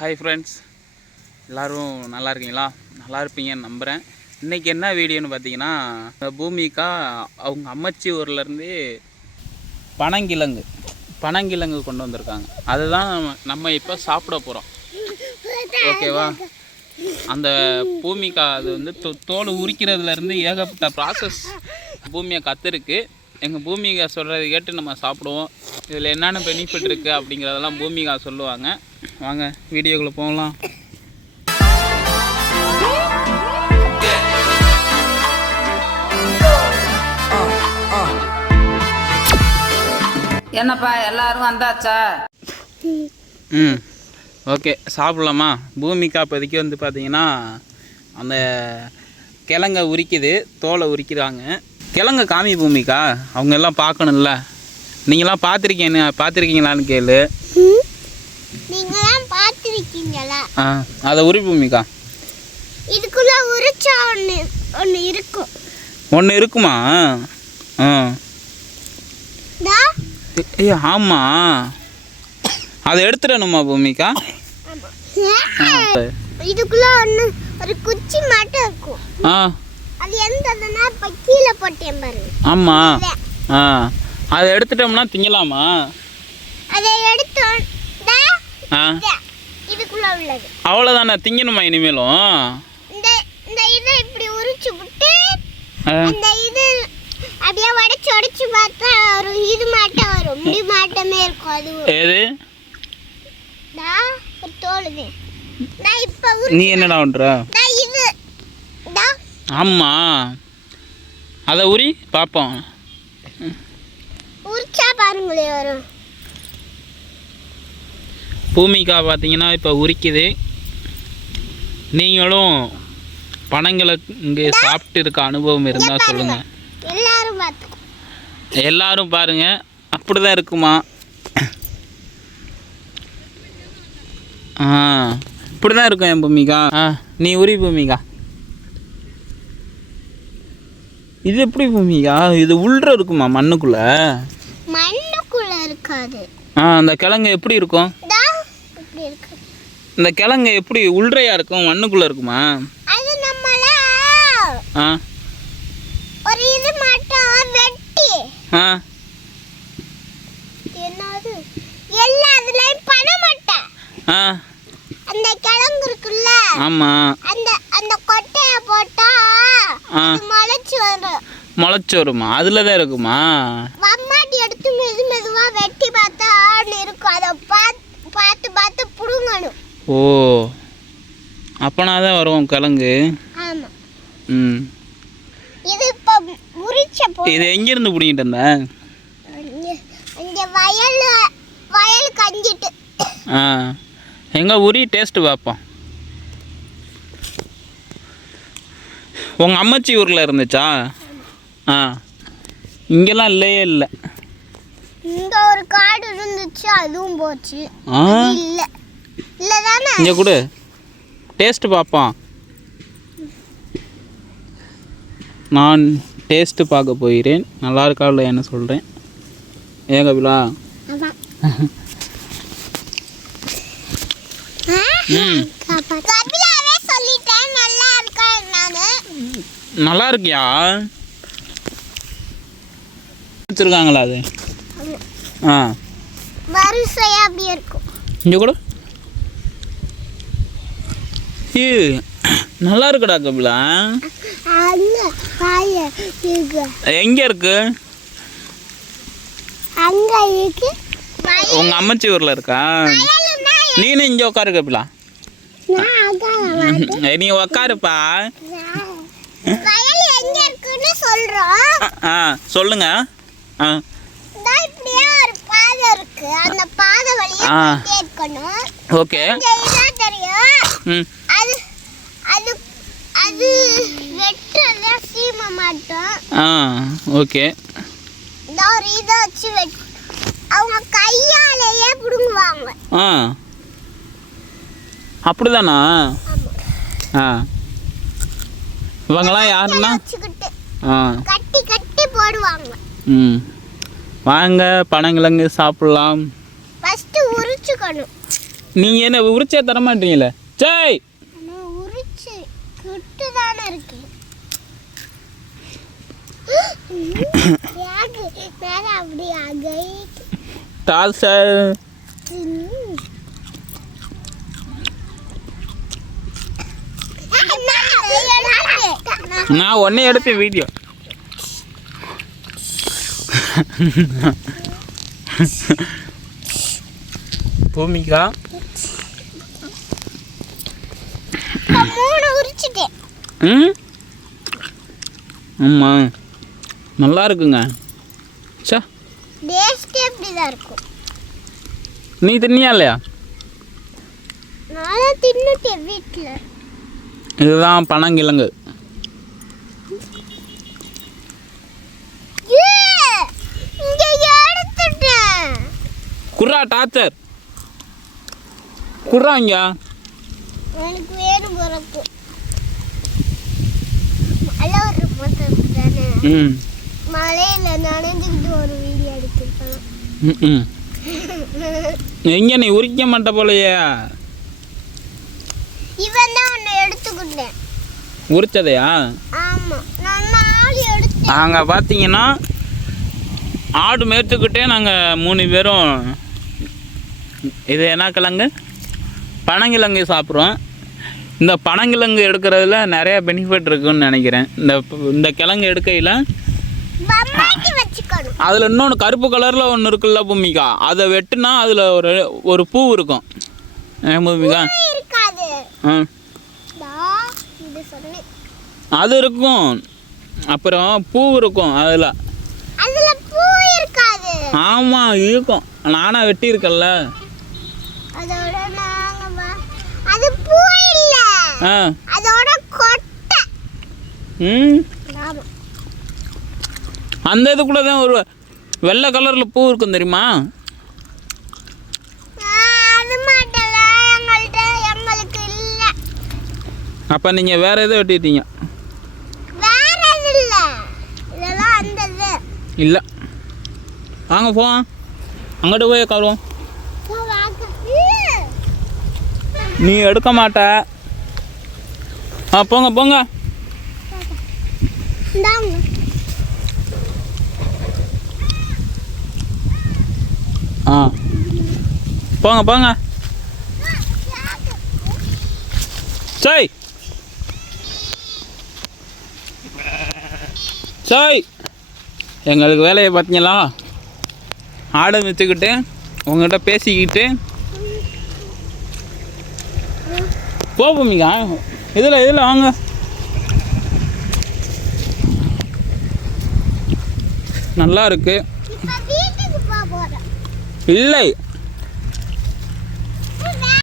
Hi friends எல்லோரும் நல்லா இருக்கீங்களா? நல்லா இருப்பீங்கன்னு நம்புகிறேன். இன்றைக்கி என்ன வீடியோன்னு பார்த்தீங்கன்னா பூமிக்கா அவங்க அம்மச்சி ஊர்லேருந்து பனங்கிழங்கு பனங்கிழங்கு கொண்டு வந்திருக்காங்க. அதுதான் நம்ம- இப்போ சாப்பிட போகிறோம். ஓகேவா அந்த பூமிக்கா அது வந்து தோ- தோல் உரிக்கிறதுலேருந்து ஏகப்பட்ட ப்ராசஸ் பூமியை கற்றுருக்கு எங்கள் பூமிகா சொல்கிறத கேட்டு நம்ம சாப்பிடுவோம். இதில் என்னென்ன பெனிஃபிட் இருக்குது அப்படிங்கிறதெல்லாம் பூமிகா சொல்லுவாங்க. வாங்க வீடியோக்குள்ளே போகலாம். என்னப்பா எல்லாரும் வந்தாச்சா? ம் ஓகே சாப்பிட்லாமா? பூமிக்கா இப்போதைக்கு வந்து பார்த்தீங்கன்னா அந்த கிழங்க உரிக்குது தோலை உரிக்கிறாங்க. கிழங்க காமி பூமிக்கா? அவங்க எல்லாம் பார்க்கணும்ல. நீங்களாம் பார்த்துருக்கீங்க பார்த்துருக்கீங்களான்னு கேளு நீங்களாம் பார்த்துருக்கீங்களா ஆ அதை உரி பூமிக்கா. இதுக்குள்ள உரிச்சா ஒன்று ஒன்று இருக்கும். ஒன்று இருக்குமா? ஆ. ஏய் ஆமாம் அதை எடுத்துடணுமா பூமிக்கா. இதுக்குள்ள ஒன்று ஒரு குச்சி மட்டும் இருக்கும். ஆ. அது எந்ததுன்னா இப்போ கீழே போட்டேன் பாருங்க ஆமாம் ஆ. அதை எடுத்துட்டோம்னா திங்கலாமா? அதை எடுத்தோம். ஆ. இதுக்குள்ள உள்ளது. அவ்வளோதானே திங்கணுமா இனிமேலும்? இந்த இந்த இதை இப்படி உரிச்சு விட்டு அந்த இது அப்படியே உடைச்சு உடைச்சு பார்த்தா ஒரு இது மாட்டம் வரும். முடி மாட்டமே இருக்கும் அது. ஏது தா, ஒரு தோலுது நான் இப்போ நீ என்னடா பண்ணுற தா, இது. தா. ஆமாம் அதை உரி பார்ப்போம் உரிச்சா பாருங்களே வரும். பூமிக்கா பார்த்தீங்கன்னா இப்போ உரிக்குது. நீங்களும் பணங்களை இங்கே சாப்பிட்டு இருக்க அனுபவம் இருந்தால் சொல்லுங்கள் எல்லாரும் பார்த்து எல்லாரும் பாருங்க. அப்படிதான் இருக்குமா? ஆ இப்படிதான் இருக்கும் என் பூமிகா ஆ நீ உரி பூமிகா இது எப்படி பூமிகா இது உள்ற இருக்குமா மண்ணுக்குள்ள? மண்ணுக்குள்ள இருக்காது. ஆ அந்த கிழங்கு எப்படி இருக்கும்? இப்படி இந்த கிழங்கு எப்படி உள்றையா இருக்கும் மண்ணுக்குள்ள இருக்குமா? அது நம்மள ஆ. ஒரு இது மட்டும் வெட்டி. ஆ. என்னது? எல்லா அதுலயும் பண்ண மாட்டேன் ஆ. அந்த கிழங்கு இருக்குல்ல? ஆமாம் அந்த அந்த கொட்டைய போட்டா அது முளைச்சு வரும். முளைச்சி வருமா? அதில் தான் இருக்குமா? வம்மாட்டி எடுத்து மெது மெதுவா வெட்டி பார்த்தா ஆன்னு இருக்கும் அதை பார்த்து பார்த்து பார்த்து புடுங்கணும் ஓ அப்போனா தான் வரும் கிழங்கு ம். இது இப்போ முறிச்ச போ இது எங்கேருந்து பிடிங்கிட்டு இருந்த? இங்க வயல் வயல் கஞ்சிட்டு ஆ. எங்கே உரி டேஸ்ட்டு பார்ப்போம் உங்கள் அம்மச்சி ஊரில் இருந்துச்சா? ஆ. இங்கெல்லாம் இல்லையே இல்லை. இங்க ஒரு காடு இருந்துச்சு அதுவும் போச்சு. இல்ல. இல்ல தானே இங்கே கொடு. டேஸ்ட்டு பார்ப்போம் நான் டேஸ்ட்டு பார்க்க போகிறேன். நல்லா இருக்கா இல்லையான்னு சொல்கிறேன் ஏன் கபிலா? நல்லா இருக்கியா? வச்சுருக்காங்களா அது? ஆ. வரிசையா அப்படியே இருக்கும். இங்கே கூட. ஏ நல்லா இருக்குடா கபிலா. எங்கே இருக்கு? அங்க இருக்கு. உங்கள் அம்மச்சி ஊரில் இருக்கா? நீனும் இங்கே உட்காரு கபிலா. நான் நீ உக்காருப்பா. ஆ சொல்லுங்க. ஆ. ஓகே. ம். அது அது வெட்டுறத சீம மாட்டோம். ஆ ஓகே. ஒரு இதை வச்சு வெட் அவங்க கையாலேயே பிடுங்குவாங்க. ஆ. அப்படிதானா. ஆ. இவங்கெல்லாம் யாருன்னா? ஆ. கட்டி கட்டி போடுவாங்க. ம். வாங்க பனங்கிழங்கு சாப்பிட்லாம். ஃபர்ஸ்ட் உரிச்சுக்கணும். நீங்கள் என்ன உரிச்சே தர மாட்டீங்களே சை ஆனா உரிச்சு கிட்டு தானே இருக்கு டால்சர் நான் உடனே எடுப்பேன் வீடியோ பூமிகா? மூணு உரிச்சிட்டேன். ம்? ஆமாம் நல்லா இருக்குங்க சா டேஸ்டே அப்படிதான் இருக்கும். நீ தின்னியா இல்லையா? நான் தின்னுட்டேன் வீட்டில் இதுதான் பனங்கிழங்கு. குர்ரா டார்ச்சர். குர்ரா இங்க. எனக்கு தானே ம். மழையில நனைஞ்சுக்கிட்டு ஒரு வீடியோ ம் எங்க நீ உரிக்க மாட்ட போலையே? இவன் தான் ஒன்று எடுத்துக்கிட்டேன். உரிச்சதையா? நாங்கள் பார்த்தீங்கன்னா ஆடு மேய்த்துக்கிட்டே நாங்கள் மூணு பேரும் இது என்ன கிழங்கு? பனங்கிழங்கு சாப்பிட்றோம். இந்த பனங்கிழங்கு எடுக்கிறதுல நிறைய பெனிஃபிட் இருக்குன்னு நினைக்கிறேன். இந்த இந்த கிழங்கு எடுக்கையில் அதில் இன்னொன்று கருப்பு கலரில் ஒன்று இருக்குல்ல பூமிகா. அதை வெட்டுனா அதில் ஒரு ஒரு பூ இருக்கும். பூமிகா? அது இருக்கும். அப்புறம் பூ இருக்கும் அதில். ஆமாம் இருக்கும். நானாக வெட்டியிருக்கேன்ல. அது பூ இல்ல. அதோட கொட்டை. ம். அந்த இதுக்குள்ள தான் ஒரு வெள்ளை கலரில் பூ இருக்கும் தெரியுமா? அப்போ நீங்கள் வேறு எதோ வெட்டிட்டீங்க. இல்ல. வாங்க போவோம் அங்கிட்டு போய் கழுவோம் போ. நீ எடுக்க மாட்ட. ஆ போங்க போங்க. ஆ. போங்க போங்க. சை. சை. எங்களுக்கு வேலையை பார்த்தீங்களா? ஆடை வச்சுக்கிட்டு உங்கள்கிட்ட பேசிக்கிட்டு. போப்போமிக்கா இதில் இதில் வாங்க. நல்லா இருக்குது இல்லை.